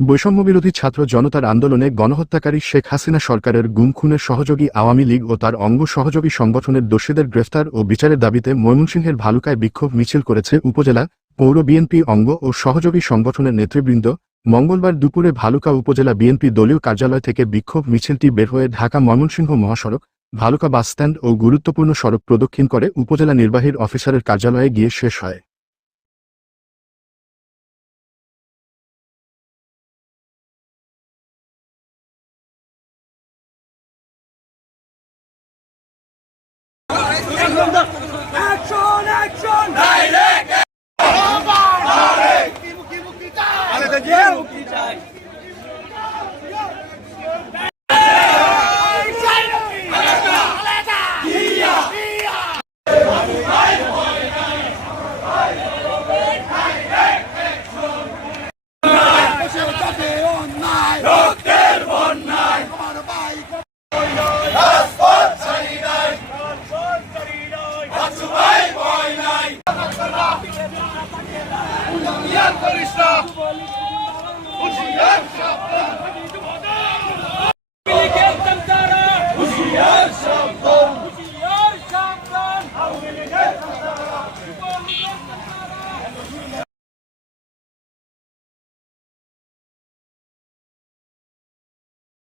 বৈষম্যবিরোধী ছাত্র জনতার আন্দোলনে গণহত্যাকারী শেখ হাসিনা সরকারের গুম খুনের সহযোগী আওয়ামী লীগ ও তার অঙ্গ সহযোগী সংগঠনের দোষীদের গ্রেফতার ও বিচারের দাবিতে ময়মনসিংহের ভালুকায় বিক্ষোভ মিছিল করেছে উপজেলা পৌর বিএনপি অঙ্গ ও সহযোগী সংগঠনের নেতৃবৃন্দ। মঙ্গলবার দুপুরে ভালুকা উপজেলা বিএনপি দলীয় কার্যালয় থেকে বিক্ষোভ মিছিলটি বের হয়ে ঢাকা ময়মনসিংহ মহাসড়ক, ভালুকা বাসস্ট্যান্ড ও গুরুত্বপূর্ণ সড়ক প্রদক্ষিণ করে উপজেলা নির্বাহী অফিসারের কার্যালয়ে গিয়ে শেষ হয়। Action! Action! Direct!